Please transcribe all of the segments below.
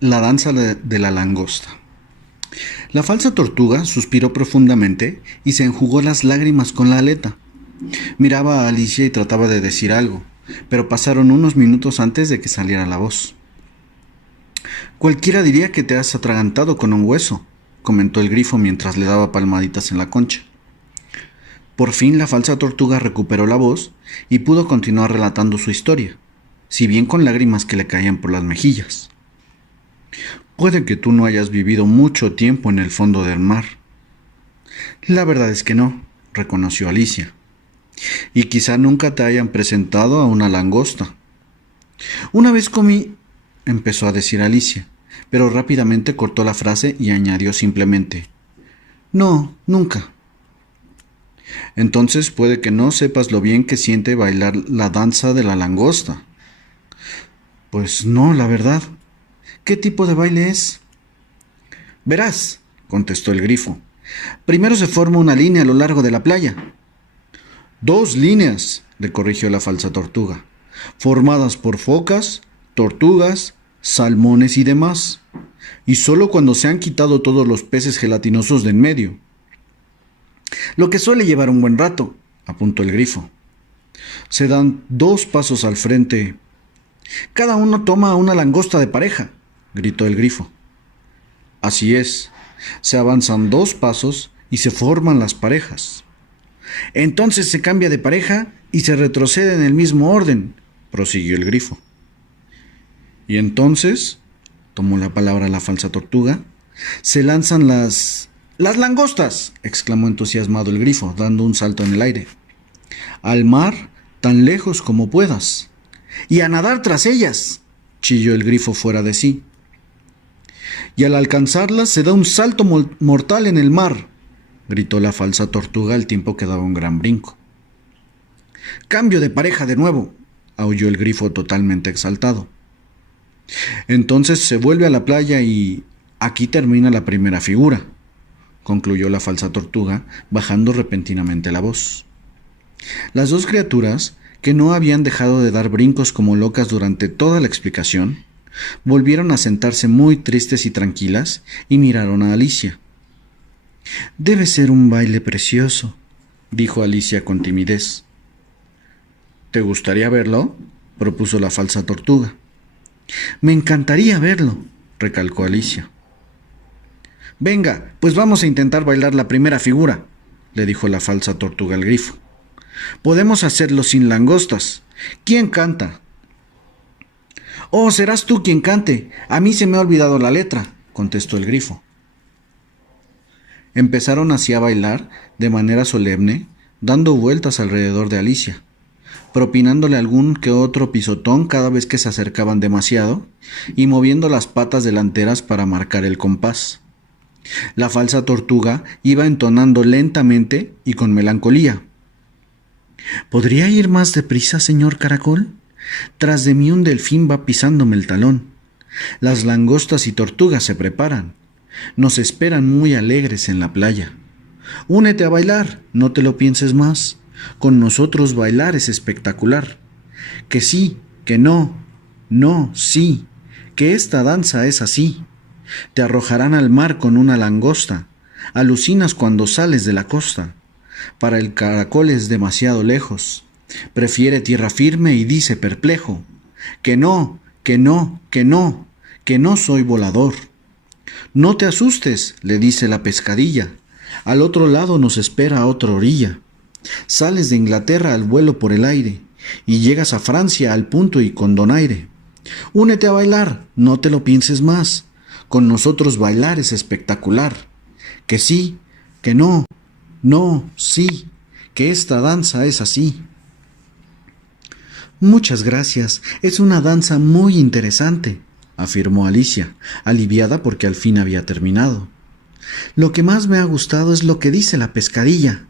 La danza de la langosta. La falsa tortuga suspiró profundamente y se enjugó las lágrimas con la aleta. Miraba a Alicia y trataba de decir algo, pero pasaron unos minutos antes de que saliera la voz. Cualquiera diría que te has atragantado con un hueso, comentó el grifo mientras le daba palmaditas en la concha. Por fin la falsa tortuga recuperó la voz y pudo continuar relatando su historia, si bien con lágrimas que le caían por las mejillas. Puede que tú no hayas vivido mucho tiempo en el fondo del mar. La verdad es que no, reconoció Alicia. Y quizá nunca te hayan presentado a una langosta. Una vez comí, empezó a decir Alicia, pero rápidamente cortó la frase y añadió simplemente, no, nunca. Entonces puede que no sepas lo bien que siente bailar la danza de la langosta. Pues no, la verdad. ¿Qué tipo de baile es? Verás, contestó el grifo. Primero se forma una línea a lo largo de la playa. 2 líneas, le corrigió la falsa tortuga, formadas por focas, tortugas, salmones y demás, y solo cuando se han quitado todos los peces gelatinosos de en medio. Lo que suele llevar un buen rato, apuntó el grifo. Se dan 2 pasos al frente. Cada uno toma una langosta de pareja, gritó el grifo. Así es, se avanzan 2 pasos y se forman las parejas. Entonces se cambia de pareja y se retrocede en el mismo orden, prosiguió el grifo. Y entonces, tomó la palabra la falsa tortuga, se lanzan las langostas, exclamó entusiasmado el grifo, dando un salto en el aire. Al mar, tan lejos como puedas. Y a nadar tras ellas, chilló el grifo fuera de sí. Y al alcanzarlas se da un salto mortal en el mar, gritó la falsa tortuga al tiempo que daba un gran brinco. Cambio de pareja de nuevo, aulló el grifo totalmente exaltado. Entonces se vuelve a la playa y aquí termina la primera figura, concluyó la falsa tortuga, bajando repentinamente la voz. Las 2 criaturas, que no habían dejado de dar brincos como locas durante toda la explicación, volvieron a sentarse muy tristes y tranquilas y miraron a Alicia. Debe ser un baile precioso, dijo Alicia con timidez. ¿Te gustaría verlo?, propuso la falsa tortuga. Me encantaría verlo, recalcó Alicia. Venga, pues vamos a intentar bailar la primera figura, le dijo la falsa tortuga al grifo. Podemos hacerlo sin langostas. ¿Quién canta? Oh, serás tú quien cante. A mí se me ha olvidado la letra, contestó el grifo. Empezaron así a bailar de manera solemne, dando vueltas alrededor de Alicia, propinándole algún que otro pisotón cada vez que se acercaban demasiado y moviendo las patas delanteras para marcar el compás. La falsa tortuga iba entonando lentamente y con melancolía. ¿Podría ir más deprisa, señor caracol? Tras de mí un delfín va pisándome el talón. Las langostas y tortugas se preparan. Nos esperan muy alegres en la playa. Únete a bailar, no te lo pienses más. Con nosotros bailar es espectacular. Que sí, que no, no, sí, que esta danza es así. Te arrojarán al mar con una langosta. Alucinas cuando sales de la costa. Para el caracol es demasiado lejos. Prefiere tierra firme y dice perplejo, que no, que no, que no, que no soy volador. No te asustes, le dice la pescadilla. Al otro lado nos espera otra orilla. Sales de Inglaterra al vuelo por el aire y llegas a Francia al punto y con donaire. Únete a bailar, no te lo pienses más. Con nosotros bailar es espectacular. Que sí, que no, no, sí, que esta danza es así. Muchas gracias, es una danza muy interesante, afirmó Alicia, aliviada porque al fin había terminado. Lo que más me ha gustado es lo que dice la pescadilla.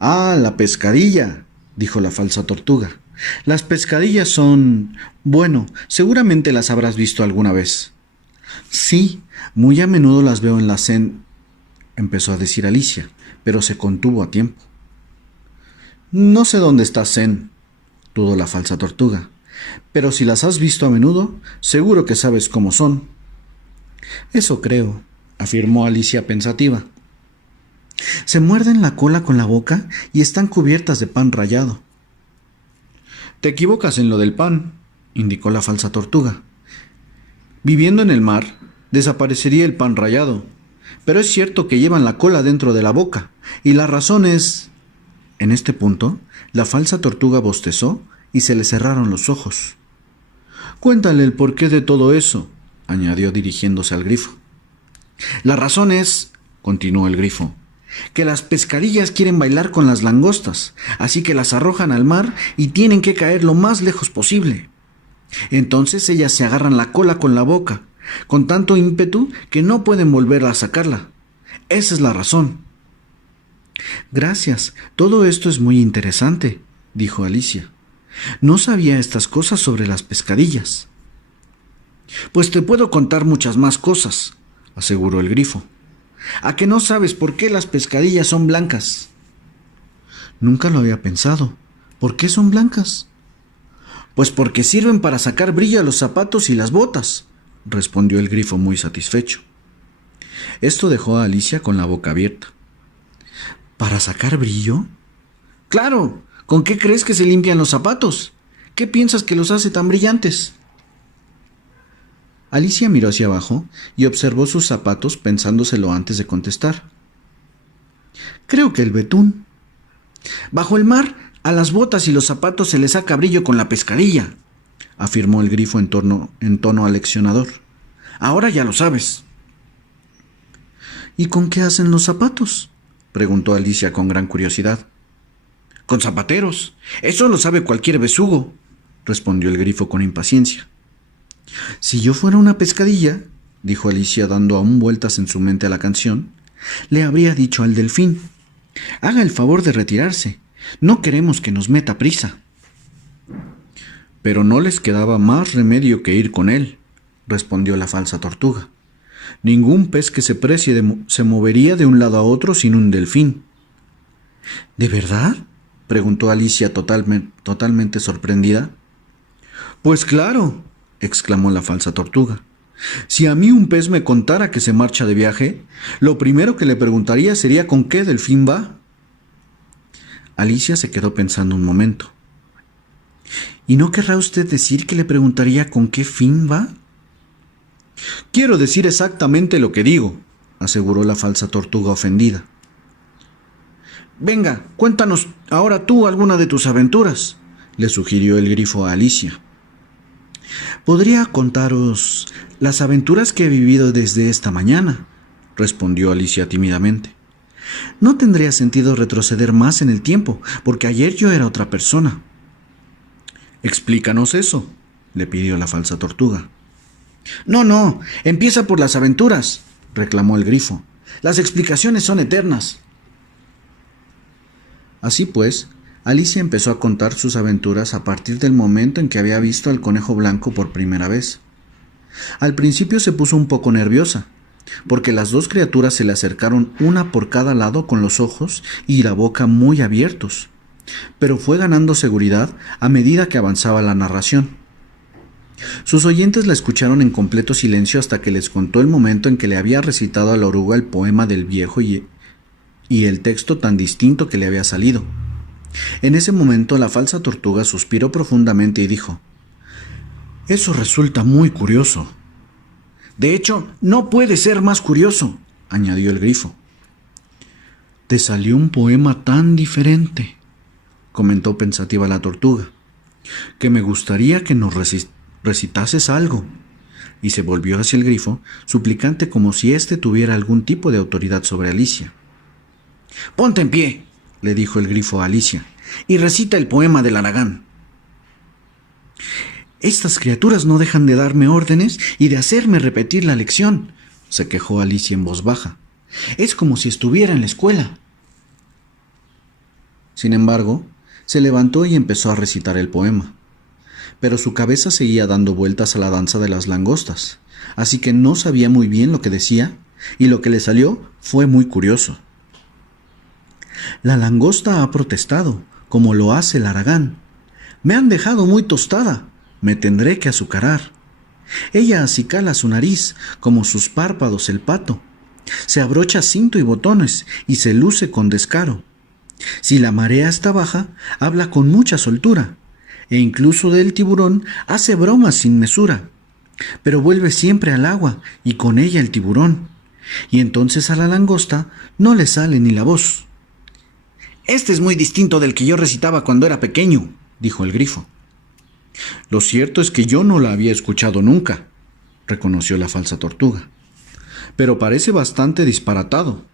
Ah, la pescadilla, dijo la falsa tortuga. Las pescadillas son... Bueno, seguramente las habrás visto alguna vez. Sí, muy a menudo las veo en la empezó a decir Alicia, pero se contuvo a tiempo. No sé dónde está Zen, dudó la falsa tortuga, pero si las has visto a menudo, seguro que sabes cómo son. Eso creo, afirmó Alicia pensativa. Se muerden la cola con la boca y están cubiertas de pan rallado. Te equivocas en lo del pan, indicó la falsa tortuga. Viviendo en el mar, desaparecería el pan rallado, pero es cierto que llevan la cola dentro de la boca, y la razón es... En este punto, la falsa tortuga bostezó y se le cerraron los ojos. Cuéntale el porqué de todo eso, añadió dirigiéndose al grifo. La razón es, continuó el grifo, que las pescadillas quieren bailar con las langostas, así que las arrojan al mar y tienen que caer lo más lejos posible. Entonces ellas se agarran la cola con la boca, con tanto ímpetu que no pueden volver a sacarla. Esa es la razón. Gracias, todo esto es muy interesante, dijo Alicia. No sabía estas cosas sobre las pescadillas. Pues te puedo contar muchas más cosas, aseguró el grifo. ¿A que no sabes por qué las pescadillas son blancas? Nunca lo había pensado. ¿Por qué son blancas? Pues porque sirven para sacar brillo a los zapatos y las botas, respondió el grifo muy satisfecho. Esto dejó a Alicia con la boca abierta. ¿Para sacar brillo? ¡Claro! ¿Con qué crees que se limpian los zapatos? ¿Qué piensas que los hace tan brillantes? Alicia miró hacia abajo y observó sus zapatos pensándoselo antes de contestar. Creo que el betún. Bajo el mar, a las botas y los zapatos se les saca brillo con la pescadilla, afirmó el grifo en tono aleccionador. Ahora ya lo sabes. ¿Y con qué hacen los zapatos?, preguntó Alicia con gran curiosidad. Con zapateros. Eso lo sabe cualquier besugo, respondió el grifo con impaciencia. Si yo fuera una pescadilla, dijo Alicia dando aún vueltas en su mente a la canción, le habría dicho al delfín: haga el favor de retirarse, no queremos que nos meta prisa. Pero no les quedaba más remedio que ir con él, respondió la falsa tortuga. Ningún pez que se precie se movería de un lado a otro sin un delfín. ¿De verdad?, preguntó Alicia totalmente sorprendida. Pues claro, exclamó la falsa tortuga. Si a mí un pez me contara que se marcha de viaje, lo primero que le preguntaría sería con qué delfín va. Alicia se quedó pensando un momento. ¿Y no querrá usted decir que le preguntaría con qué fin va? Quiero decir exactamente lo que digo, aseguró la falsa tortuga ofendida. Venga, cuéntanos ahora tú alguna de tus aventuras, le sugirió el grifo a Alicia. Podría contaros las aventuras que he vivido desde esta mañana, respondió Alicia tímidamente. No tendría sentido retroceder más en el tiempo, porque ayer yo era otra persona. Explícanos eso, le pidió la falsa tortuga. No, empieza por las aventuras, reclamó el grifo. Las explicaciones son eternas. Así pues, Alicia empezó a contar sus aventuras a partir del momento en que había visto al conejo blanco por primera vez. Al principio se puso un poco nerviosa, porque las dos criaturas se le acercaron una por cada lado con los ojos y la boca muy abiertos, pero fue ganando seguridad a medida que avanzaba la narración. Sus oyentes la escucharon en completo silencio hasta que les contó el momento en que le había recitado a la oruga el poema del viejo y el texto tan distinto que le había salido. En ese momento la falsa tortuga suspiró profundamente y dijo: «Eso resulta muy curioso». «De hecho, no puede ser más curioso», añadió el grifo. «Te salió un poema tan diferente», comentó pensativa la tortuga, «que me gustaría que nos recitases algo». Y se volvió hacia el grifo, suplicante como si éste tuviera algún tipo de autoridad sobre Alicia. «Ponte en pie», le dijo el grifo a Alicia, «y recita el poema del Aragán». «Estas criaturas no dejan de darme órdenes y de hacerme repetir la lección», se quejó Alicia en voz baja. «Es como si estuviera en la escuela». Sin embargo, se levantó y empezó a recitar el poema. Pero su cabeza seguía dando vueltas a la danza de las langostas, así que no sabía muy bien lo que decía, y lo que le salió fue muy curioso. «La langosta ha protestado, como lo hace el Aragán. Me han dejado muy tostada, me tendré que azucarar. Ella acicala su nariz, como sus párpados el pato. Se abrocha cinto y botones y se luce con descaro. Si la marea está baja, habla con mucha soltura, e incluso del tiburón hace bromas sin mesura. Pero vuelve siempre al agua y con ella el tiburón, y entonces a la langosta no le sale ni la voz. «Este es muy distinto del que yo recitaba cuando era pequeño», dijo el grifo. «Lo cierto es que yo no la había escuchado nunca», reconoció la falsa tortuga. «Pero parece bastante disparatado».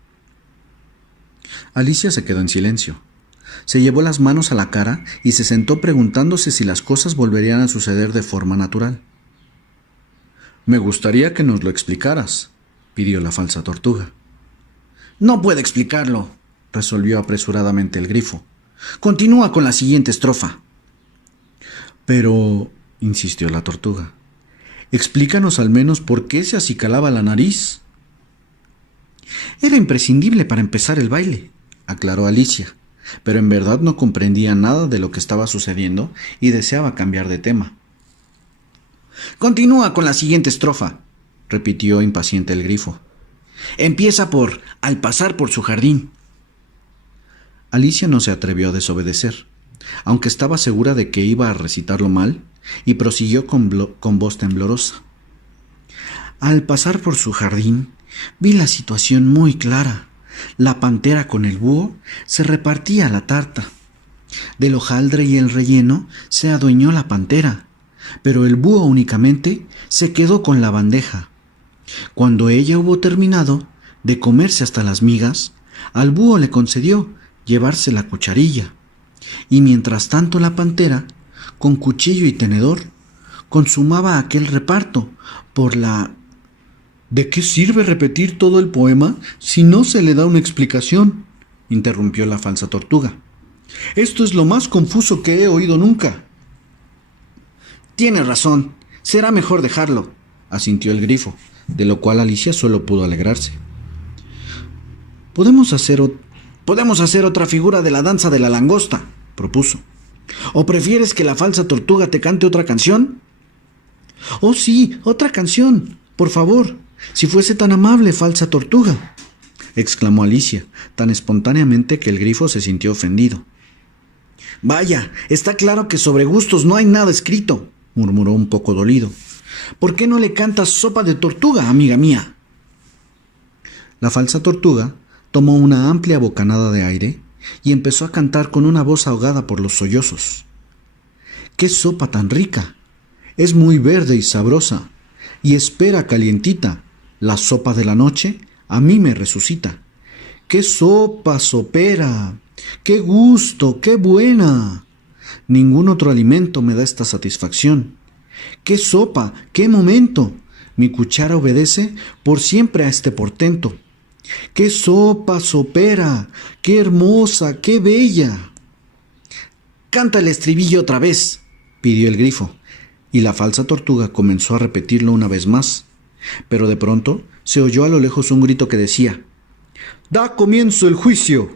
Alicia se quedó en silencio. Se llevó las manos a la cara y se sentó preguntándose si las cosas volverían a suceder de forma natural. «Me gustaría que nos lo explicaras», pidió la falsa tortuga. «No puedo explicarlo», resolvió apresuradamente el grifo. «Continúa con la siguiente estrofa». «Pero», insistió la tortuga, «explícanos al menos por qué se acicalaba la nariz». «Era imprescindible para empezar el baile», aclaró Alicia, pero en verdad no comprendía nada de lo que estaba sucediendo y deseaba cambiar de tema. «Continúa con la siguiente estrofa», repitió impaciente el grifo. «Empieza por «al pasar por su jardín». Alicia no se atrevió a desobedecer, aunque estaba segura de que iba a recitarlo mal, y prosiguió con voz temblorosa. «Al pasar por su jardín, vi la situación muy clara. La pantera con el búho se repartía la tarta. Del hojaldre y el relleno se adueñó la pantera, pero el búho únicamente se quedó con la bandeja. Cuando ella hubo terminado de comerse hasta las migas, al búho le concedió llevarse la cucharilla, y mientras tanto la pantera, con cuchillo y tenedor, consumaba aquel reparto por la... «¿De qué sirve repetir todo el poema si no se le da una explicación?», interrumpió la falsa tortuga. «Esto es lo más confuso que he oído nunca». «Tienes razón, será mejor dejarlo», asintió el grifo, de lo cual Alicia solo pudo alegrarse. Podemos hacer otra figura de la danza de la langosta», propuso. «¿O prefieres que la falsa tortuga te cante otra canción?» «Oh sí, otra canción, por favor, si fuese tan amable, falsa tortuga», exclamó Alicia, tan espontáneamente que el grifo se sintió ofendido. «Vaya, está claro que sobre gustos no hay nada escrito», murmuró un poco dolido. «¿Por qué no le cantas sopa de tortuga, amiga mía?» La falsa tortuga tomó una amplia bocanada de aire y empezó a cantar con una voz ahogada por los sollozos. «¡Qué sopa tan rica! Es muy verde y sabrosa, y espera calientita, la sopa de la noche a mí me resucita. ¡Qué sopa sopera! ¡Qué gusto! ¡Qué buena! Ningún otro alimento me da esta satisfacción. ¡Qué sopa! ¡Qué momento! Mi cuchara obedece por siempre a este portento. ¡Qué sopa sopera! ¡Qué hermosa! ¡Qué bella!». «Canta el estribillo otra vez», pidió el grifo, y la falsa tortuga comenzó a repetirlo una vez más, pero de pronto se oyó a lo lejos un grito que decía: «¡Da comienzo el juicio!».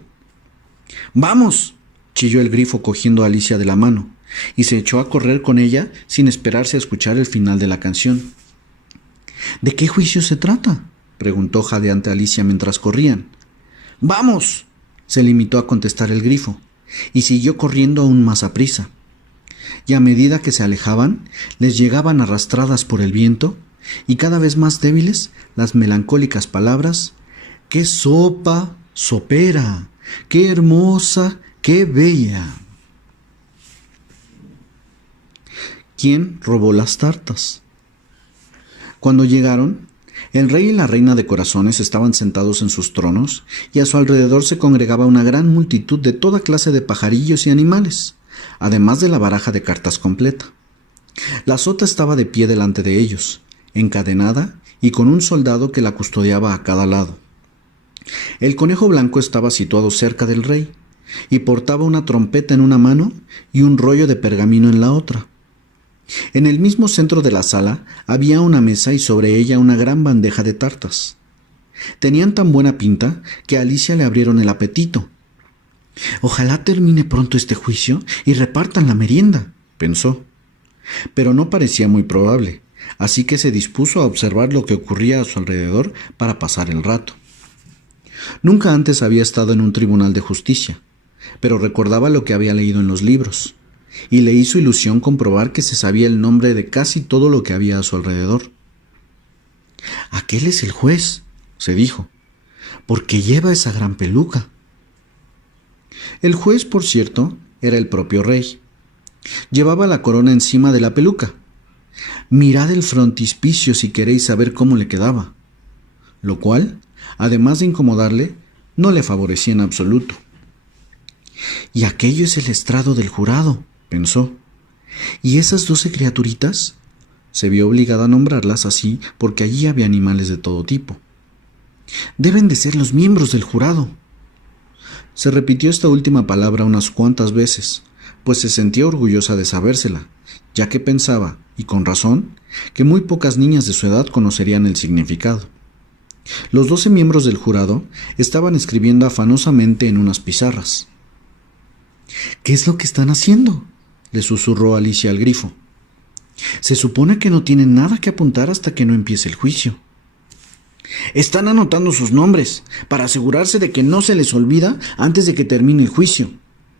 «¡Vamos!», chilló el grifo cogiendo a Alicia de la mano, y se echó a correr con ella sin esperarse a escuchar el final de la canción. «¿De qué juicio se trata?», preguntó jadeante Alicia mientras corrían. «¡Vamos!», se limitó a contestar el grifo, y siguió corriendo aún más aprisa. Y a medida que se alejaban, les llegaban arrastradas por el viento, y cada vez más débiles, las melancólicas palabras: «¡Qué sopa sopera! ¡Qué hermosa! ¡Qué bella!». ¿Quién robó las tartas? Cuando llegaron, el rey y la reina de corazones estaban sentados en sus tronos, y a su alrededor se congregaba una gran multitud de toda clase de pajarillos y animales, además de la baraja de cartas completa. La sota estaba de pie delante de ellos, encadenada y con un soldado que la custodiaba a cada lado. El conejo blanco estaba situado cerca del rey, y portaba una trompeta en una mano y un rollo de pergamino en la otra. En el mismo centro de la sala había una mesa y sobre ella una gran bandeja de tartas. Tenían tan buena pinta que a Alicia le abrieron el apetito. «Ojalá termine pronto este juicio y repartan la merienda», pensó. Pero no parecía muy probable, así que se dispuso a observar lo que ocurría a su alrededor para pasar el rato. Nunca antes había estado en un tribunal de justicia, pero recordaba lo que había leído en los libros, y le hizo ilusión comprobar que se sabía el nombre de casi todo lo que había a su alrededor. «Aquel es el juez», se dijo, «porque lleva esa gran peluca». El juez, por cierto, era el propio rey. Llevaba la corona encima de la peluca. Mirad el frontispicio si queréis saber cómo le quedaba, lo cual, además de incomodarle, no le favorecía en absoluto. «Y aquello es el estrado del jurado», pensó. «¿Y esas 12 criaturitas?» Se vio obligada a nombrarlas así porque allí había animales de todo tipo. «Deben de ser los miembros del jurado». Se repitió esta última palabra unas cuantas veces, pues se sentía orgullosa de sabérsela, ya que pensaba, y con razón, que muy pocas niñas de su edad conocerían el significado. Los 12 miembros del jurado estaban escribiendo afanosamente en unas pizarras. «¿Qué es lo que están haciendo?», le susurró Alicia al grifo. «Se supone que no tienen nada que apuntar hasta que no empiece el juicio». «Están anotando sus nombres, para asegurarse de que no se les olvida antes de que termine el juicio»,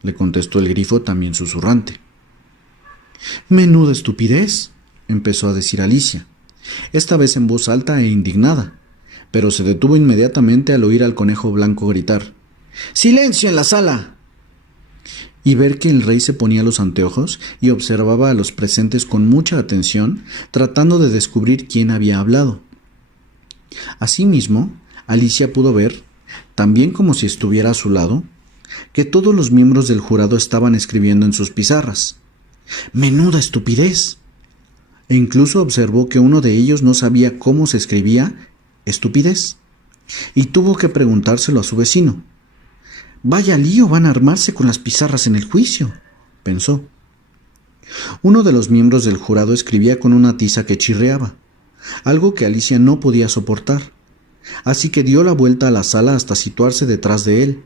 le contestó el grifo también susurrante. «Menuda estupidez», empezó a decir Alicia, esta vez en voz alta e indignada, pero se detuvo inmediatamente al oír al conejo blanco gritar: «¡Silencio en la sala!» y ver que el rey se ponía los anteojos y observaba a los presentes con mucha atención, tratando de descubrir quién había hablado. Asimismo, Alicia pudo ver, también como si estuviera a su lado, que todos los miembros del jurado estaban escribiendo en sus pizarras. ¡Menuda estupidez! E incluso observó que uno de ellos no sabía cómo se escribía estupidez, y tuvo que preguntárselo a su vecino. «Vaya lío van a armarse con las pizarras en el juicio», pensó. Uno de los miembros del jurado escribía con una tiza que chirriaba, algo que Alicia no podía soportar, así que dio la vuelta a la sala hasta situarse detrás de él,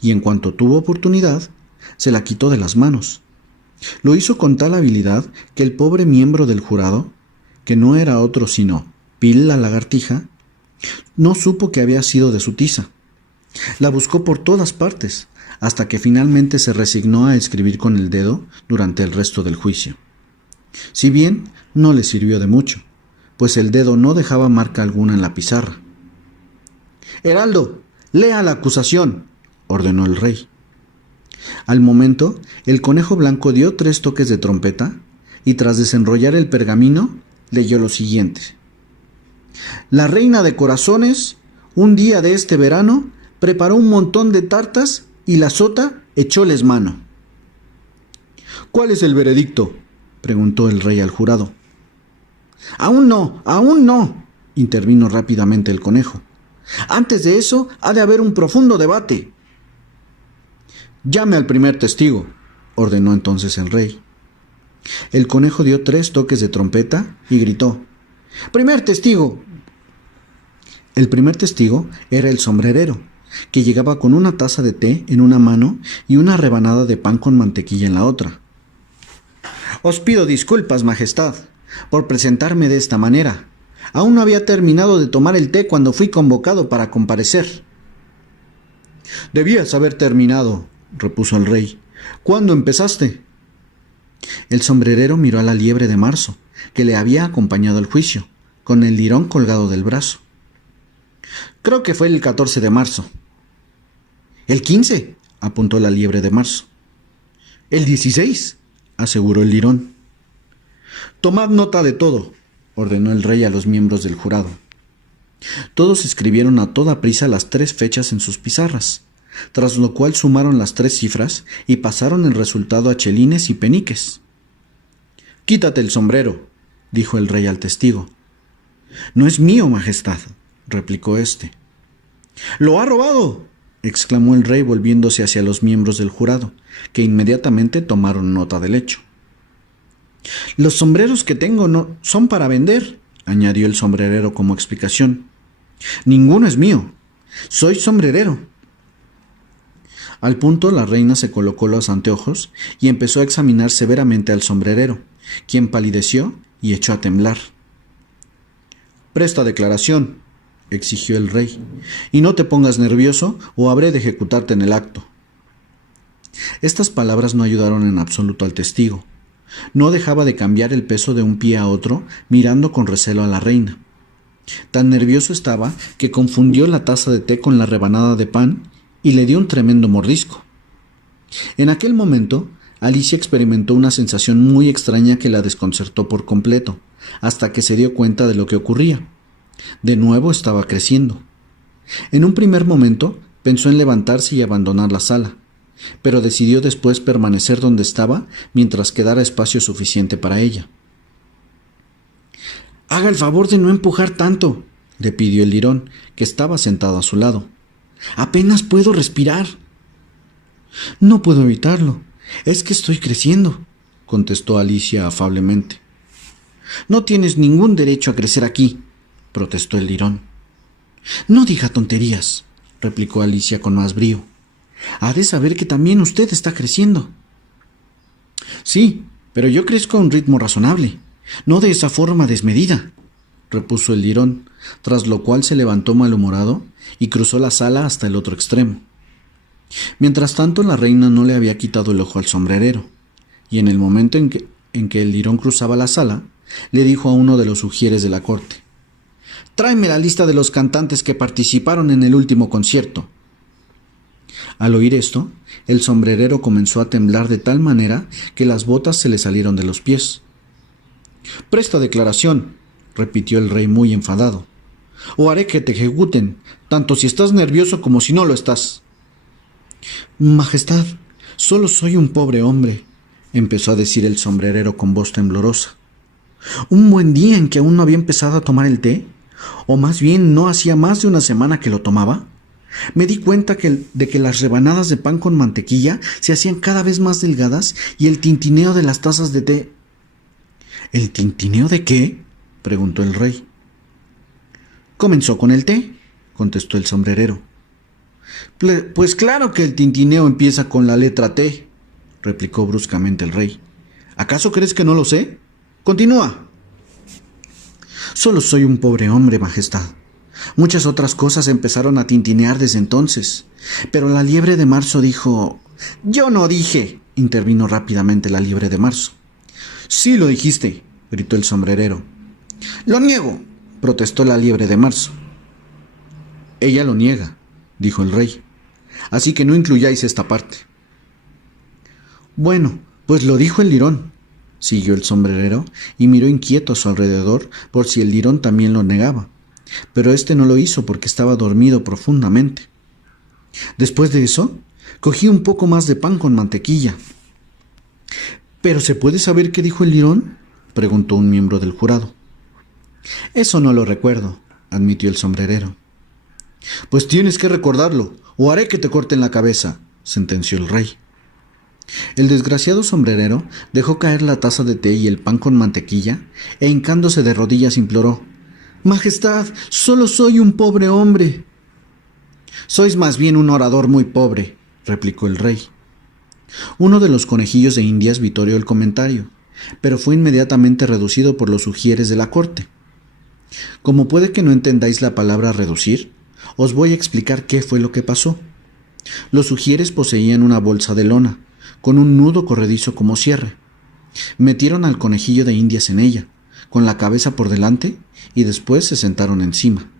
y en cuanto tuvo oportunidad, se la quitó de las manos. Lo hizo con tal habilidad que el pobre miembro del jurado, que no era otro sino Pil la lagartija, no supo que había sido de su tiza. La buscó por todas partes, hasta que finalmente se resignó a escribir con el dedo durante el resto del juicio. Si bien no le sirvió de mucho, pues el dedo no dejaba marca alguna en la pizarra. «Heraldo, lea la acusación», ordenó el rey. Al momento, el conejo blanco dio 3 toques de trompeta y tras desenrollar el pergamino, leyó lo siguiente: «La reina de corazones, un día de este verano, preparó un montón de tartas y la sota echóles mano». «¿Cuál es el veredicto?», preguntó el rey al jurado. Aún no», intervino rápidamente el conejo. «Antes de eso, ha de haber un profundo debate». «Llame al primer testigo», ordenó entonces el rey. El conejo dio 3 toques de trompeta y gritó: «¡Primer testigo!». El primer testigo era el sombrerero, que llegaba con una taza de té en una mano y una rebanada de pan con mantequilla en la otra. «Os pido disculpas, Majestad, por presentarme de esta manera. Aún no había terminado de tomar el té cuando fui convocado para comparecer». «Debías haber terminado», repuso el rey. «¿Cuándo empezaste?». El sombrerero miró a la liebre de marzo, que le había acompañado al juicio, con el lirón colgado del brazo. «Creo que fue el 14 de marzo». «¿El 15?», apuntó la liebre de marzo. «El 16», aseguró el lirón. «Tomad nota de todo», ordenó el rey a los miembros del jurado. Todos escribieron a toda prisa las 3 fechas en sus pizarras, tras lo cual sumaron las 3 cifras y pasaron el resultado a chelines y peniques. «Quítate el sombrero», dijo el rey al testigo. «No es mío, Majestad», replicó éste. «¡Lo ha robado!», exclamó el rey volviéndose hacia los miembros del jurado, que inmediatamente tomaron nota del hecho. «Los sombreros que tengo no son para vender», añadió el sombrerero como explicación. «Ninguno es mío. Soy sombrerero». Al punto la reina se colocó los anteojos y empezó a examinar severamente al sombrerero, quien palideció y echó a temblar. Presta declaración, exigió el rey, y no te pongas nervioso o habré de ejecutarte en el acto. Estas palabras no ayudaron en absoluto al testigo. No dejaba de cambiar el peso de un pie a otro, mirando con recelo a la reina. Tan nervioso estaba que confundió la taza de té con la rebanada de pan y le dio un tremendo mordisco. En aquel momento, Alicia experimentó una sensación muy extraña que la desconcertó por completo, hasta que se dio cuenta de lo que ocurría. De nuevo estaba creciendo. En un primer momento pensó en levantarse y abandonar la sala, pero decidió después permanecer donde estaba mientras quedara espacio suficiente para ella. «Haga el favor de no empujar tanto», le pidió el lirón, que estaba sentado a su lado. «Apenas puedo respirar». «No puedo evitarlo. Es que estoy creciendo», contestó Alicia afablemente. «No tienes ningún derecho a crecer aquí», protestó el lirón. «No diga tonterías», replicó Alicia con más brío. «Ha de saber que también usted está creciendo». «Sí, pero yo crezco a un ritmo razonable, no de esa forma desmedida», repuso el lirón, tras lo cual se levantó malhumorado y cruzó la sala hasta el otro extremo. Mientras tanto, la reina no le había quitado el ojo al sombrerero, y en el momento en que el lirón cruzaba la sala, le dijo a uno de los ujieres de la corte: «Tráeme la lista de los cantantes que participaron en el último concierto». Al oír esto, el sombrerero comenzó a temblar de tal manera que las botas se le salieron de los pies. «Presta declaración», repitió el rey muy enfadado, «o haré que te ejecuten, tanto si estás nervioso como si no lo estás». «Majestad, solo soy un pobre hombre», empezó a decir el sombrerero con voz temblorosa. «Un buen día en que aún no había empezado a tomar el té, o más bien no hacía más de una semana que lo tomaba, me di cuenta de que las rebanadas de pan con mantequilla se hacían cada vez más delgadas y el tintineo de las tazas de té». «¿El tintineo de qué?», preguntó el rey. «Comenzó con el té», contestó el sombrerero. «Pues claro que el tintineo empieza con la letra T», replicó bruscamente el rey. «¿Acaso crees que no lo sé? Continúa». «Solo soy un pobre hombre, majestad. Muchas otras cosas empezaron a tintinear desde entonces. Pero la liebre de marzo dijo...» «Yo no dije», intervino rápidamente la liebre de marzo. «Sí lo dijiste», gritó el sombrerero. «Lo niego», protestó la liebre de marzo. «Ella lo niega», dijo el rey. «Así que no incluyáis esta parte». «Bueno, pues lo dijo el lirón», siguió el sombrerero y miró inquieto a su alrededor por si el lirón también lo negaba, pero éste no lo hizo porque estaba dormido profundamente. Después de eso, cogí un poco más de pan con mantequilla. «¿Pero se puede saber qué dijo el lirón?», preguntó un miembro del jurado. «Eso no lo recuerdo», admitió el sombrerero. «Pues tienes que recordarlo, o haré que te corten la cabeza», sentenció el rey. El desgraciado sombrerero dejó caer la taza de té y el pan con mantequilla, e hincándose de rodillas imploró: «Majestad, solo soy un pobre hombre». «Sois más bien un orador muy pobre», replicó el rey. Uno de los conejillos de Indias vitoreó el comentario, pero fue inmediatamente reducido por los ujieres de la corte. Como puede que no entendáis la palabra reducir, os voy a explicar qué fue lo que pasó. Los ujieres poseían una bolsa de lona, con un nudo corredizo como cierre. Metieron al conejillo de Indias en ella, con la cabeza por delante, y después se sentaron encima.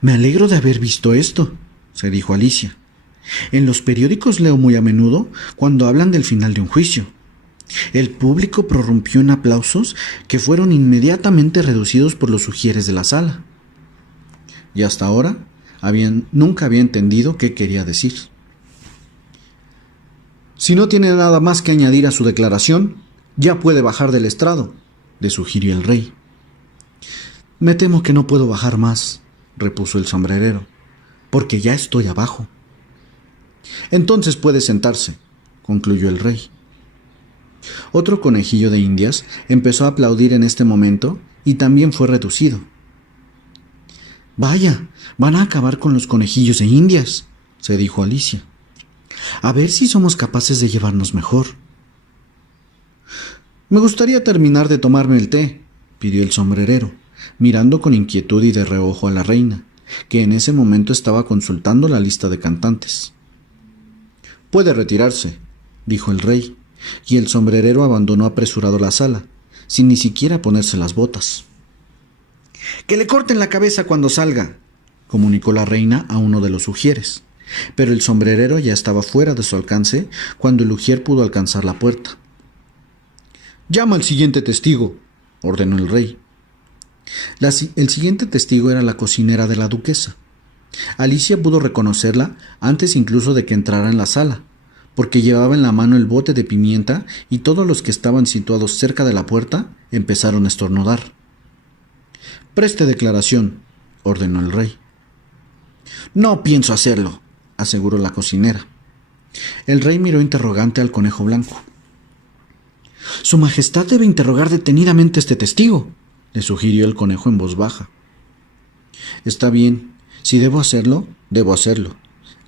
«Me alegro de haber visto esto», se dijo Alicia. «En los periódicos leo muy a menudo cuando hablan del final de un juicio». El público prorrumpió en aplausos que fueron inmediatamente reducidos por los ujieres de la sala. Y hasta ahora nunca había entendido qué quería decir. «Si no tiene nada más que añadir a su declaración, ya puede bajar del estrado», le sugirió el rey. «Me temo que no puedo bajar más», repuso el sombrerero, «porque ya estoy abajo». «Entonces puede sentarse», concluyó el rey. Otro conejillo de Indias empezó a aplaudir en este momento y también fue reducido. «Vaya, van a acabar con los conejillos de Indias», se dijo Alicia. «A ver si somos capaces de llevarnos mejor». «Me gustaría terminar de tomarme el té», pidió el sombrerero, mirando con inquietud y de reojo a la reina, que en ese momento estaba consultando la lista de cantantes. «Puede retirarse», dijo el rey, y el sombrerero abandonó apresurado la sala, sin ni siquiera ponerse las botas. «Que le corten la cabeza cuando salga», comunicó la reina a uno de los ujieres, pero el sombrerero ya estaba fuera de su alcance cuando el ujier pudo alcanzar la puerta. «Llama al siguiente testigo», ordenó el rey. El siguiente testigo era la cocinera de la duquesa. Alicia pudo reconocerla antes incluso de que entrara en la sala, porque llevaba en la mano el bote de pimienta y todos los que estaban situados cerca de la puerta empezaron a estornudar. «Preste declaración», ordenó el rey. «No pienso hacerlo», aseguró la cocinera. El rey miró interrogante al conejo blanco. «Su Majestad debe interrogar detenidamente a este testigo», le sugirió el conejo en voz baja. «Está bien, si debo hacerlo,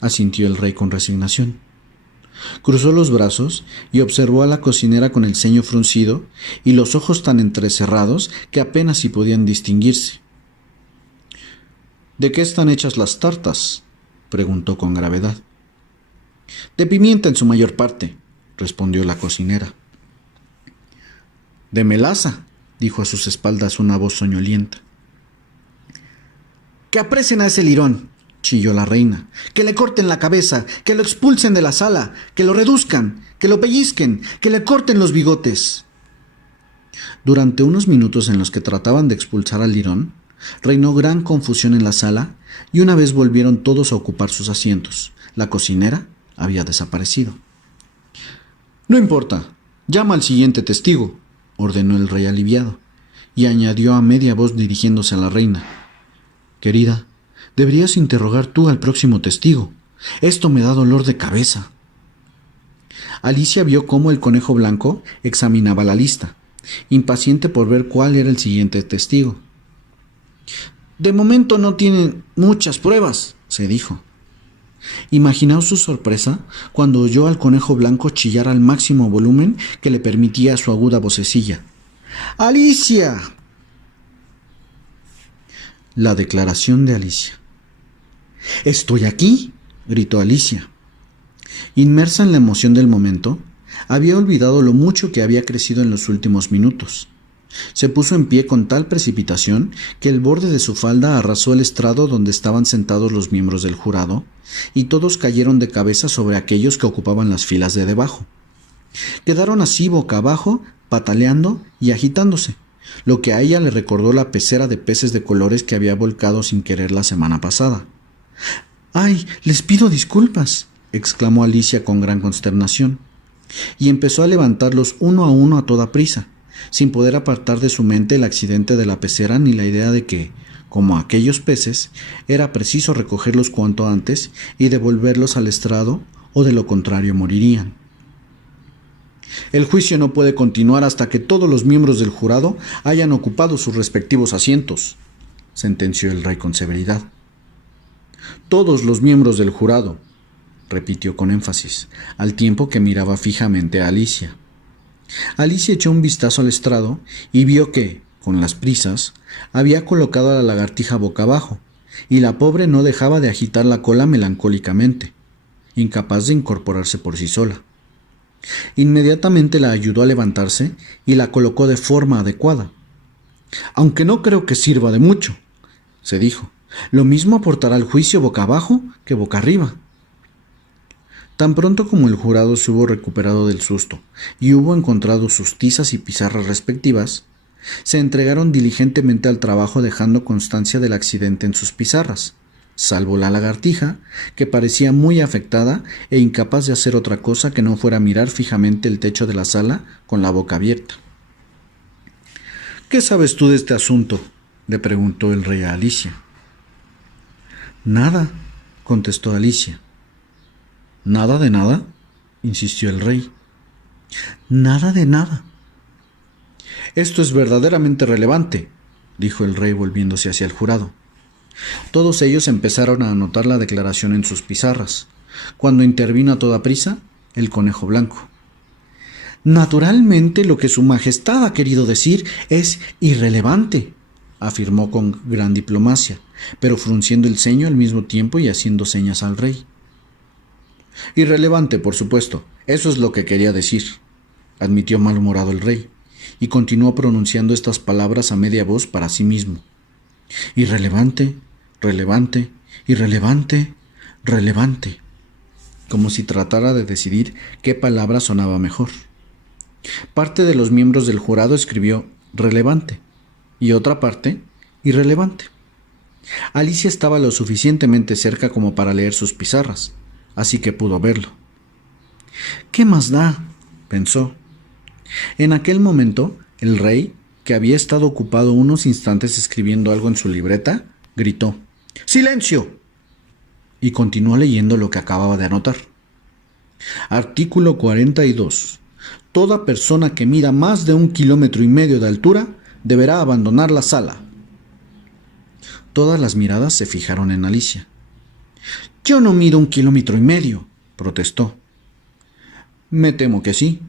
asintió el rey con resignación. Cruzó los brazos y observó a la cocinera con el ceño fruncido y los ojos tan entrecerrados que apenas si podían distinguirse. «¿De qué están hechas las tartas?», preguntó con gravedad. «De pimienta en su mayor parte», respondió la cocinera. «De melaza», dijo a sus espaldas una voz soñolienta. «Que apresen a ese lirón», chilló la reina. «Que le corten la cabeza, que lo expulsen de la sala, que lo reduzcan, que lo pellizquen, que le corten los bigotes». Durante unos minutos en los que trataban de expulsar al lirón, reinó gran confusión en la sala y una vez volvieron todos a ocupar sus asientos. La cocinera había desaparecido. «No importa, llama al siguiente testigo», ordenó el rey aliviado, y añadió a media voz dirigiéndose a la reina. «Querida, deberías interrogar tú al próximo testigo. Esto me da dolor de cabeza». Alicia vio cómo el conejo blanco examinaba la lista, impaciente por ver cuál era el siguiente testigo. «De momento no tienen muchas pruebas», se dijo. Imaginaos su sorpresa cuando oyó al conejo blanco chillar al máximo volumen que le permitía su aguda vocecilla. «¡Alicia!». La declaración de Alicia. «¡Estoy aquí!», gritó Alicia. Inmersa en la emoción del momento, había olvidado lo mucho que había crecido en los últimos minutos. Se puso en pie con tal precipitación que el borde de su falda arrasó el estrado donde estaban sentados los miembros del jurado, y todos cayeron de cabeza sobre aquellos que ocupaban las filas de debajo. Quedaron así boca abajo, pataleando y agitándose, lo que a ella le recordó la pecera de peces de colores que había volcado sin querer la semana pasada. «¡Ay, les pido disculpas!», exclamó Alicia con gran consternación, y empezó a levantarlos uno a uno a toda prisa, sin poder apartar de su mente el accidente de la pecera ni la idea de que, como aquellos peces, era preciso recogerlos cuanto antes y devolverlos al estrado, o de lo contrario morirían. «El juicio no puede continuar hasta que todos los miembros del jurado hayan ocupado sus respectivos asientos», sentenció el rey con severidad. «Todos los miembros del jurado», repitió con énfasis, al tiempo que miraba fijamente a Alicia. Alicia echó un vistazo al estrado y vio que, con las prisas, había colocado a la lagartija boca abajo, y la pobre no dejaba de agitar la cola melancólicamente, incapaz de incorporarse por sí sola. Inmediatamente la ayudó a levantarse y la colocó de forma adecuada. «Aunque no creo que sirva de mucho», se dijo, «lo mismo aportará al juicio boca abajo que boca arriba». Tan pronto como el jurado se hubo recuperado del susto y hubo encontrado sus tizas y pizarras respectivas, se entregaron diligentemente al trabajo dejando constancia del accidente en sus pizarras, salvo la lagartija, que parecía muy afectada e incapaz de hacer otra cosa que no fuera mirar fijamente el techo de la sala con la boca abierta. «¿Qué sabes tú de este asunto?», le preguntó el rey a Alicia. «Nada», contestó Alicia. «¿Nada de nada?», insistió el rey. «Nada de nada». «Esto es verdaderamente relevante», dijo el rey volviéndose hacia el jurado. Todos ellos empezaron a anotar la declaración en sus pizarras, cuando intervino a toda prisa el conejo blanco. «Naturalmente lo que su majestad ha querido decir es irrelevante», afirmó con gran diplomacia, pero frunciendo el ceño al mismo tiempo y haciendo señas al rey. Irrelevante, por supuesto, eso es lo que quería decir, admitió malhumorado el rey, y continuó pronunciando estas palabras a media voz para sí mismo. Irrelevante, relevante, irrelevante, relevante, como si tratara de decidir qué palabra sonaba mejor. Parte de los miembros del jurado escribió relevante y otra parte irrelevante. Alicia estaba lo suficientemente cerca como para leer sus pizarras, así que pudo verlo. ¿Qué más da?, pensó. En aquel momento, el rey, que había estado ocupado unos instantes escribiendo algo en su libreta, gritó ¡Silencio! Y continuó leyendo lo que acababa de anotar. Artículo 42. Toda persona que mida más de 1,5 kilómetros de altura deberá abandonar la sala. Todas las miradas se fijaron en Alicia. Yo no mido 1,5 kilómetros, protestó. Me temo que sí,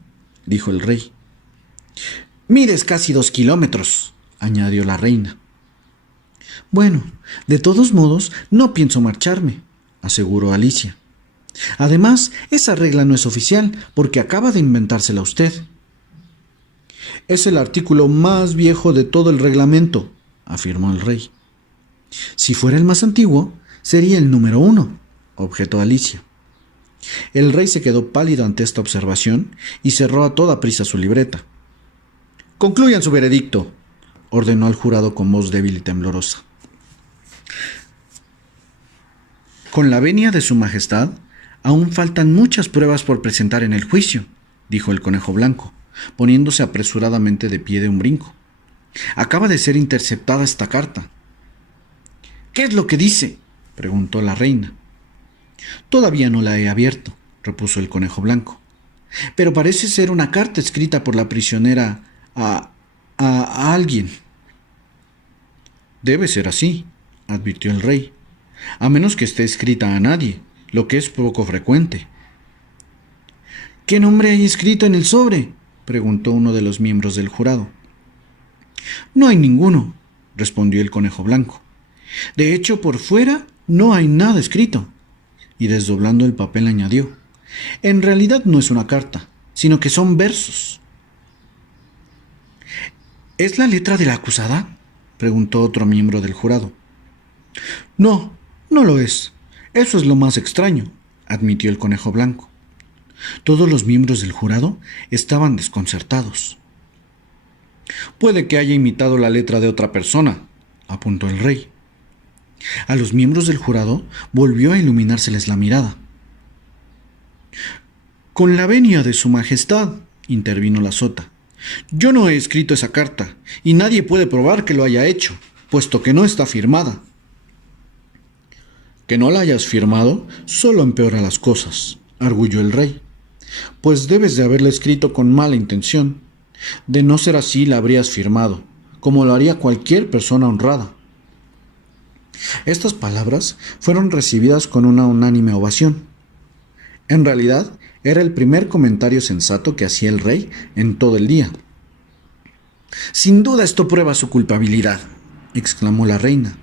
dijo el rey. Mides casi 2 kilómetros, añadió la reina. Bueno, de todos modos, no pienso marcharme, aseguró Alicia. Además, esa regla no es oficial, porque acaba de inventársela usted. Es el artículo más viejo de todo el reglamento, afirmó el rey. Si fuera el más antiguo, sería el número 1, objetó Alicia. El rey se quedó pálido ante esta observación y cerró a toda prisa su libreta. Concluyan su veredicto, ordenó al jurado con voz débil y temblorosa. Con la venia de su majestad, aún faltan muchas pruebas por presentar en el juicio, dijo el conejo blanco, poniéndose apresuradamente de pie de un brinco. Acaba de ser interceptada esta carta. ¿Qué es lo que dice?, preguntó la reina. Todavía no la he abierto, repuso el conejo blanco, pero parece ser una carta escrita por la prisionera a alguien. Debe ser así, advirtió el rey, a menos que esté escrita a nadie, lo que es poco frecuente. ¿Qué nombre hay escrito en el sobre?, preguntó uno de los miembros del jurado. No hay ninguno, respondió el conejo blanco. De hecho, por fuera no hay nada escrito. Y desdoblando el papel añadió, en realidad no es una carta, sino que son versos. ¿Es la letra de la acusada?, preguntó otro miembro del jurado. No, no lo es. Eso es lo más extraño, admitió el conejo blanco. Todos los miembros del jurado estaban desconcertados. Puede que haya imitado la letra de otra persona, apuntó el rey. A los miembros del jurado volvió a iluminárseles la mirada. Con la venia de su majestad, intervino la sota. Yo no he escrito esa carta, y nadie puede probar que lo haya hecho, puesto que no está firmada. Que no la hayas firmado solo empeora las cosas, arguyó el rey, pues debes de haberla escrito con mala intención. De no ser así, la habrías firmado, como lo haría cualquier persona honrada. Estas palabras fueron recibidas con una unánime ovación. En realidad, era el primer comentario sensato que hacía el rey en todo el día. Sin duda esto prueba su culpabilidad, exclamó la reina.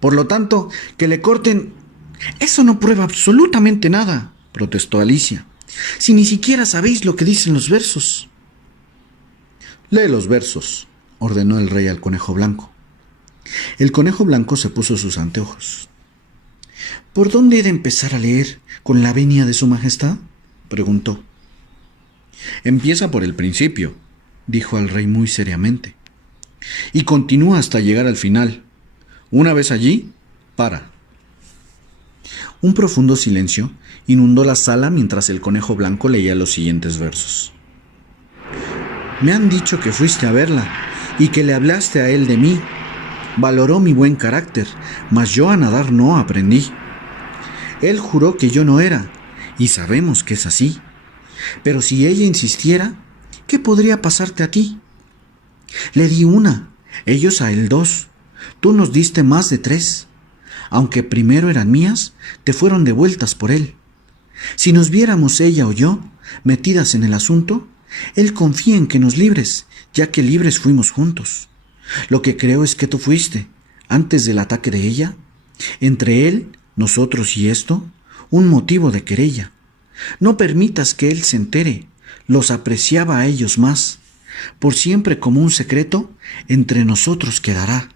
Por lo tanto, que le corten... Eso no prueba absolutamente nada, protestó Alicia. Si ni siquiera sabéis lo que dicen los versos. Lee los versos, ordenó el rey al conejo blanco. El conejo blanco se puso sus anteojos. ¿Por dónde he de empezar a leer? ¿Con la venia de su majestad?, preguntó. Empieza por el principio, dijo el rey muy seriamente, y continúa hasta llegar al final. Una vez allí, para. Un profundo silencio inundó la sala mientras el conejo blanco leía los siguientes versos. Me han dicho que fuiste a verla y que le hablaste a él de mí. Valoró mi buen carácter, mas yo a nadar no aprendí. Él juró que yo no era, y sabemos que es así. Pero si ella insistiera, ¿qué podría pasarte a ti? Le di 1, ellos a él 2. Tú nos diste más de 3. Aunque primero eran mías, te fueron devueltas por él. Si nos viéramos ella o yo, metidas en el asunto, él confía en que nos libres, ya que libres fuimos juntos. Lo que creo es que tú fuiste, antes del ataque de ella, entre él, nosotros y esto, un motivo de querella. No permitas que él se entere, los apreciaba a ellos más. Por siempre como un secreto, entre nosotros quedará.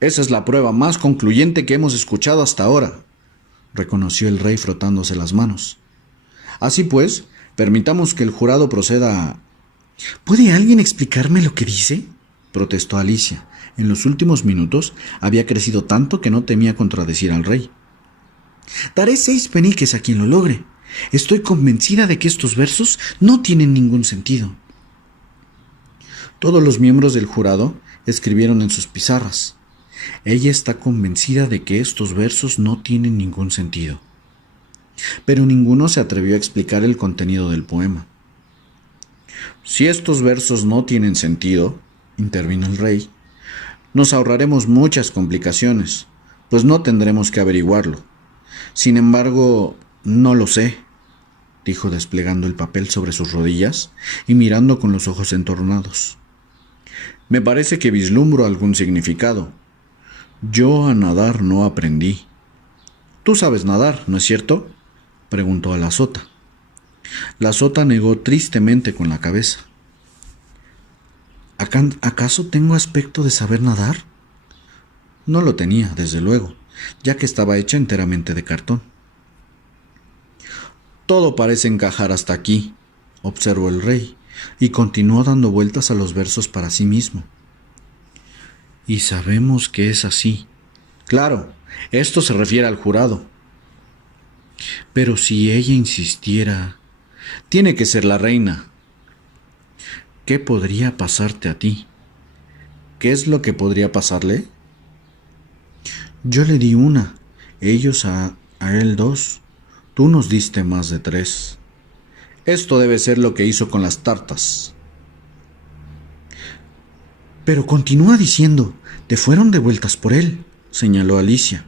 Esa es la prueba más concluyente que hemos escuchado hasta ahora, reconoció el rey frotándose las manos. Así pues, permitamos que el jurado proceda a... ¿Puede alguien explicarme lo que dice?, protestó Alicia. En los últimos minutos había crecido tanto que no temía contradecir al rey. Daré 6 peniques a quien lo logre. Estoy convencida de que estos versos no tienen ningún sentido. Todos los miembros del jurado escribieron en sus pizarras: ella está convencida de que estos versos no tienen ningún sentido. Pero ninguno se atrevió a explicar el contenido del poema. Si estos versos no tienen sentido, intervino el rey, nos ahorraremos muchas complicaciones, pues no tendremos que averiguarlo. Sin embargo, no lo sé, dijo desplegando el papel sobre sus rodillas y mirando con los ojos entornados. Me parece que vislumbro algún significado. Yo a nadar no aprendí. Tú sabes nadar, ¿no es cierto?, preguntó a la sota. La sota negó tristemente con la cabeza. ¿Acaso tengo aspecto de saber nadar? No lo tenía, desde luego, ya que estaba hecha enteramente de cartón. Todo parece encajar hasta aquí, observó el rey, y continuó dando vueltas a los versos para sí mismo. Y sabemos que es así. Claro, esto se refiere al jurado. Pero si ella insistiera, tiene que ser la reina. ¿Qué podría pasarte a ti? ¿Qué es lo que podría pasarle? Yo le di 1, ellos a él 2. Tú nos diste más de 3. Esto debe ser lo que hizo con las tartas. Pero continúa diciendo, te fueron devueltas por él, señaló Alicia.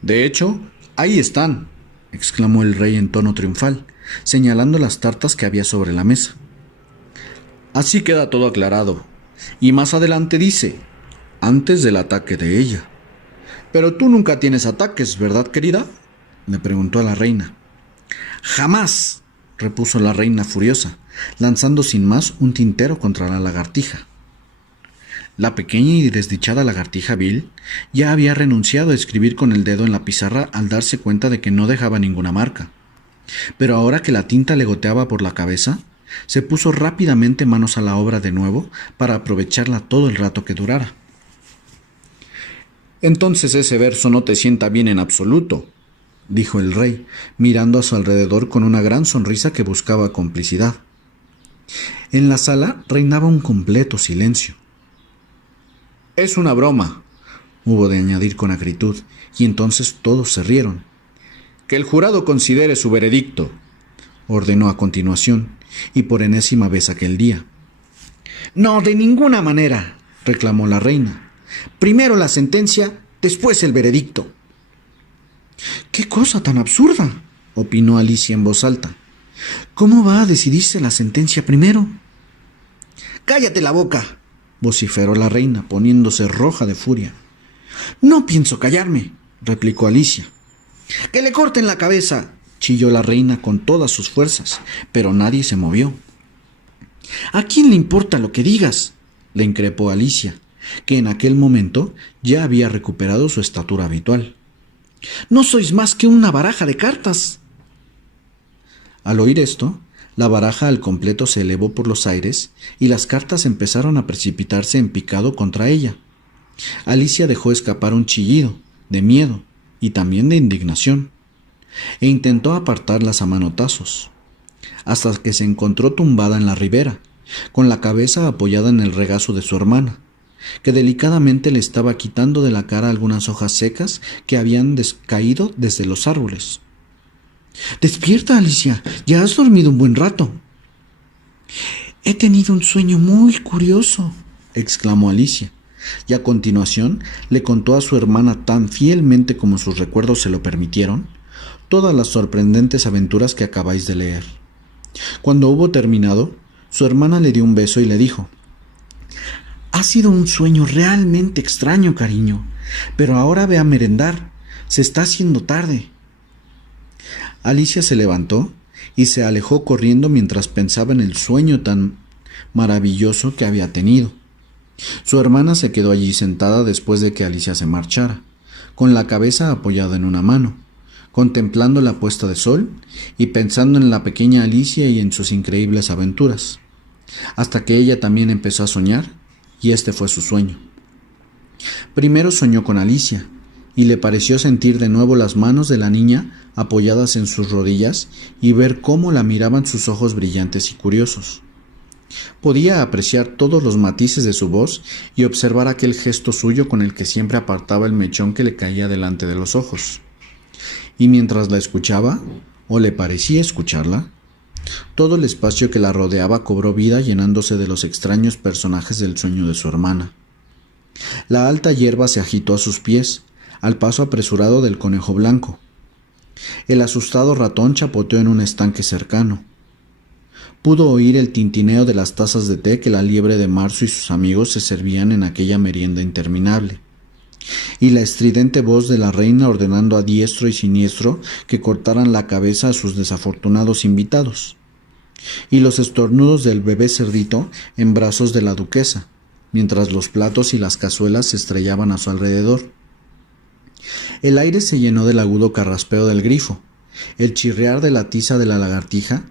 De hecho, ahí están, exclamó el rey en tono triunfal, señalando las tartas que había sobre la mesa. Así queda todo aclarado. Y más adelante dice, antes del ataque de ella. Pero tú nunca tienes ataques, ¿verdad, querida?, le preguntó a la reina. Jamás, repuso la reina furiosa, lanzando sin más un tintero contra la lagartija. La pequeña y desdichada lagartija Bill ya había renunciado a escribir con el dedo en la pizarra al darse cuenta de que no dejaba ninguna marca. Pero ahora que la tinta le goteaba por la cabeza, se puso rápidamente manos a la obra de nuevo para aprovecharla todo el rato que durara. Entonces ese verso no te sienta bien en absoluto, dijo el rey, mirando a su alrededor con una gran sonrisa que buscaba complicidad. En la sala reinaba un completo silencio. Es una broma, hubo de añadir con acritud, y entonces todos se rieron. Que el jurado considere su veredicto, ordenó a continuación, y por enésima vez aquel día. No, de ninguna manera, reclamó la reina. Primero la sentencia, después el veredicto. ¡Qué cosa tan absurda!, opinó Alicia en voz alta. ¿Cómo va a decidirse la sentencia primero? ¡Cállate la boca!, vociferó la reina, poniéndose roja de furia. No pienso callarme, replicó Alicia. ¡Que le corten la cabeza!, chilló la reina con todas sus fuerzas, pero nadie se movió. ¿A quién le importa lo que digas?, le increpó Alicia, que en aquel momento ya había recuperado su estatura habitual. No sois más que una baraja de cartas. Al oír esto, la baraja al completo se elevó por los aires y las cartas empezaron a precipitarse en picado contra ella. Alicia dejó escapar un chillido de miedo y también de indignación, e intentó apartarlas a manotazos, hasta que se encontró tumbada en la ribera, con la cabeza apoyada en el regazo de su hermana, que delicadamente le estaba quitando de la cara algunas hojas secas que habían caído desde los árboles. Despierta, Alicia, ya has dormido un buen rato. He tenido un sueño muy curioso, exclamó Alicia, y a continuación le contó a su hermana tan fielmente como sus recuerdos se lo permitieron, todas las sorprendentes aventuras que acabáis de leer. Cuando hubo terminado, su hermana le dio un beso y le dijo: Ha sido un sueño realmente extraño, cariño, pero ahora ve a merendar. Se está haciendo tarde. Alicia se levantó y se alejó corriendo mientras pensaba en el sueño tan maravilloso que había tenido. Su hermana se quedó allí sentada después de que Alicia se marchara, con la cabeza apoyada en una mano, contemplando la puesta de sol y pensando en la pequeña Alicia y en sus increíbles aventuras, hasta que ella también empezó a soñar, y este fue su sueño. Primero soñó con Alicia, y le pareció sentir de nuevo las manos de la niña apoyadas en sus rodillas y ver cómo la miraban sus ojos brillantes y curiosos. Podía apreciar todos los matices de su voz y observar aquel gesto suyo con el que siempre apartaba el mechón que le caía delante de los ojos. Y mientras la escuchaba, o le parecía escucharla, todo el espacio que la rodeaba cobró vida llenándose de los extraños personajes del sueño de su hermana. La alta hierba se agitó a sus pies, al paso apresurado del conejo blanco. El asustado ratón chapoteó en un estanque cercano. Pudo oír el tintineo de las tazas de té que la liebre de marzo y sus amigos se servían en aquella merienda interminable, y la estridente voz de la reina ordenando a diestro y siniestro que cortaran la cabeza a sus desafortunados invitados, y los estornudos del bebé cerdito en brazos de la duquesa, mientras los platos y las cazuelas se estrellaban a su alrededor. El aire se llenó del agudo carraspeo del grifo, el chirriar de la tiza de la lagartija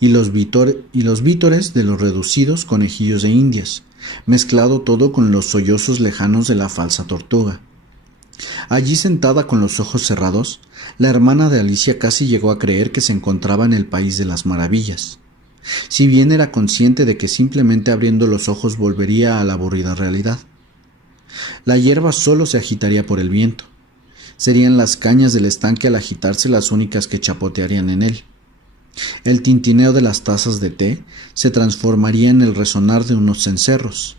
y los vítores de los reducidos conejillos de indias, mezclado todo con los sollozos lejanos de la falsa tortuga. Allí sentada con los ojos cerrados, la hermana de Alicia casi llegó a creer que se encontraba en el país de las maravillas, si bien era consciente de que simplemente abriendo los ojos volvería a la aburrida realidad. La hierba solo se agitaría por el viento. Serían las cañas del estanque al agitarse las únicas que chapotearían en él. El tintineo de las tazas de té se transformaría en el resonar de unos cencerros,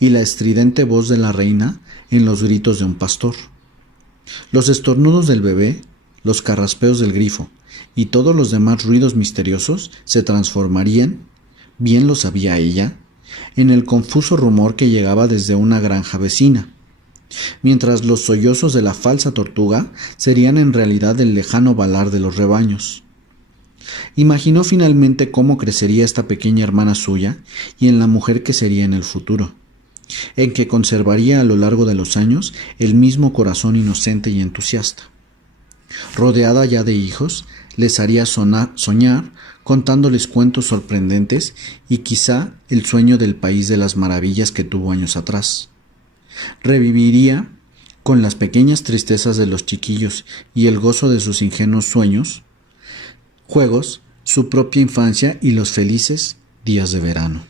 y la estridente voz de la reina en los gritos de un pastor. Los estornudos del bebé, los carraspeos del grifo y todos los demás ruidos misteriosos se transformarían, bien lo sabía ella, en el confuso rumor que llegaba desde una granja vecina, mientras los sollozos de la falsa tortuga serían en realidad el lejano balar de los rebaños. Imaginó finalmente cómo crecería esta pequeña hermana suya y en la mujer que sería en el futuro, en que conservaría a lo largo de los años el mismo corazón inocente y entusiasta. Rodeada ya de hijos, les haría soñar contándoles cuentos sorprendentes y quizá el sueño del país de las maravillas que tuvo años atrás. Reviviría, con las pequeñas tristezas de los chiquillos y el gozo de sus ingenuos juegos, su propia infancia y los felices días de verano.